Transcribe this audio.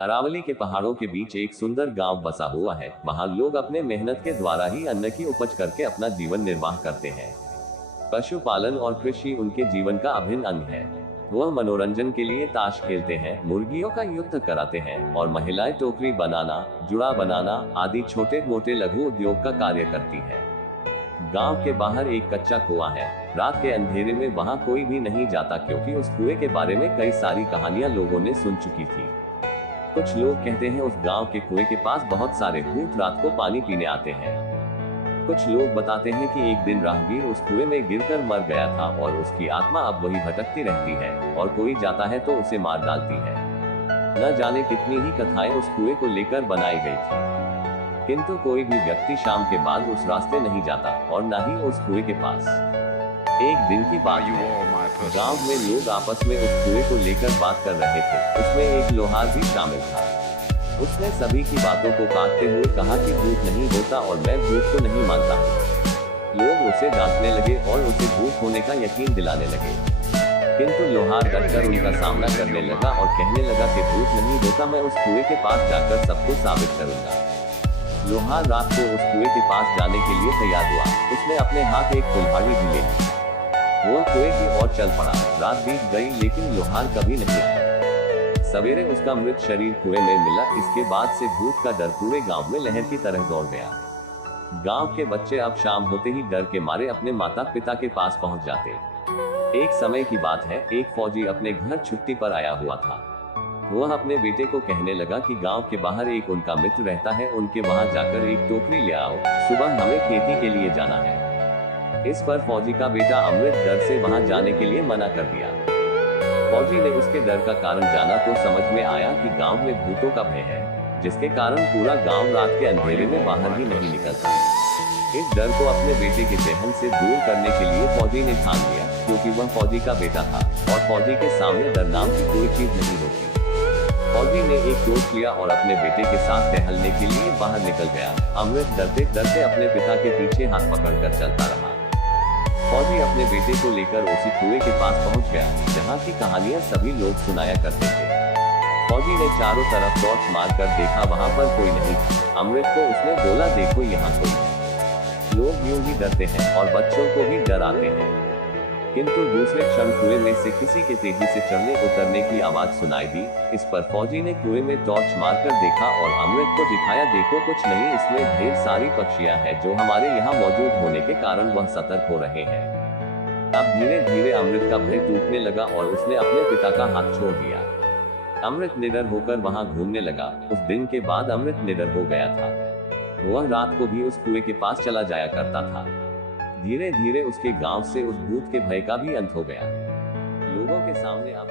अरावली के पहाड़ों के बीच एक सुंदर गांव बसा हुआ है। वहां लोग अपने मेहनत के द्वारा ही अन्न की उपज करके अपना जीवन निर्वाह करते हैं। पशुपालन और कृषि उनके जीवन का अभिन्न अंग है। वह मनोरंजन के लिए ताश खेलते हैं, मुर्गियों का युद्ध कराते हैं और महिलाएं टोकरी बनाना, जुड़ा बनाना आदि छोटे मोटे लघु उद्योग का कार्य करती है। गांव के बाहर एक कच्चा कुआं है। रात के अंधेरे में वहां कोई भी नहीं जाता, क्योंकि उस कुएं के बारे में कई सारी कहानियां लोगों ने सुन चुकी थी। कुछ लोग कहते हैं उस गांव के कुएं के पास बहुत सारे भूत रात को पानी पीने आते हैं। कुछ लोग बताते हैं कि एक दिन राहगीर उस कुएं में गिरकर मर गया था और उसकी आत्मा अब वही भटकती रहती है और कोई जाता है तो उसे मार डालती है। न जाने कितनी ही कथाएं उस कुएं को लेकर बनाई गई थी, किंतु कोई भी व्यक्ति शाम के बाद उस रास्ते नहीं जाता और न ही उस कुएं के पास। एक दिन की बात है, गांव में लोग आपस में उस कुएं को लेकर बात कर रहे थे। उसमें एक लोहार भी शामिल था। उसने सभी की बातों को काटते हुए कहा कि भूत नहीं होता और मैं भूत को नहीं मानता हूँ। लोग उसे डांटने लगे और उसे भूत होने का यकीन दिलाने लगे, किंतु लोहार डटकर उनका सामना करने लगा और कहने लगा कि भूत नहीं होता, मैं उस कुएं के पास जाकर सबको साबित करूंगा। लोहार रात को उस कुएं के पास जाने के लिए तैयार हुआ। उसने अपने हाथ एक कुल्हाड़ी भी ले ली। वो कुएं की ओर चल पड़ा। रात बीत गई लेकिन लोहार कभी नहीं आया। सवेरे उसका मृत शरीर कुएं में मिला। इसके बाद से भूत का डर पूरे गांव में लहर की तरह दौड़ गया। गांव के बच्चे अब शाम होते ही डर के मारे अपने माता पिता के पास पहुंच जाते। एक समय की बात है, एक फौजी अपने घर छुट्टी पर आया हुआ था। वह अपने बेटे को कहने लगा कि गांव के बाहर एक उनका मित्र रहता है, उनके वहां जाकर एक टोकरी ले आओ, सुबह हमें खेती के लिए जाना है। इस पर फौजी का बेटा अमृत डर से वहां जाने के लिए मना कर दिया। फौजी ने उसके डर का कारण जाना तो समझ में आया कि गांव में भूतों का भय है, जिसके कारण पूरा गांव रात के अंधेरे में बाहर ही नहीं निकलता। इस डर को अपने बेटे के जहन से दूर करने के लिए फौजी ने ठान लिया, क्योंकि वह फौजी का बेटा था और फौजी के सामने डर नाम की कोई चीज नहीं होती। फौजी ने एक टॉर्च लिया और अपने बेटे के साथ टहलने के लिए बाहर निकल गया। अमृत डरते डरते अपने पिता के पीछे हाथ पकड़कर चलता रहा। फौजी अपने बेटे को लेकर उसी कुएं के पास पहुंच गया, जहां की कहानियां सभी लोग सुनाया करते थे। फौजी ने चारों तरफ टॉर्च मारकर देखा, वहां पर कोई नहीं था। अमृत को उसने बोला, देखो यहाँ कोई है। लोग यूं ही डरते हैं और बच्चों को भी डर आते हैं, किंतु दूसरे क्षण कुएं में से किसी के तेजी से चढ़ने उतरने की आवाज सुनाई दी। इस पर फौजी ने कुएं में टॉर्च मारकर देखा और अमृत को दिखाया, देखो कुछ नहीं, इसमें ढेर सारी पक्षियां हैं जो हमारे यहाँ मौजूद होने के कारण वह सतर्क हो रहे हैं। अब धीरे धीरे अमृत का भय टूटने लगा और उसने अपने पिता का हाथ छोड़ दिया। अमृत निडर होकर वहां घूमने लगा। उस दिन के बाद अमृत निडर हो गया था। वह रात को भी उस कुएं के पास चला जाया करता था। धीरे धीरे उसके गांव से उस भूत के भय का भी अंत हो गया। लोगों के सामने अब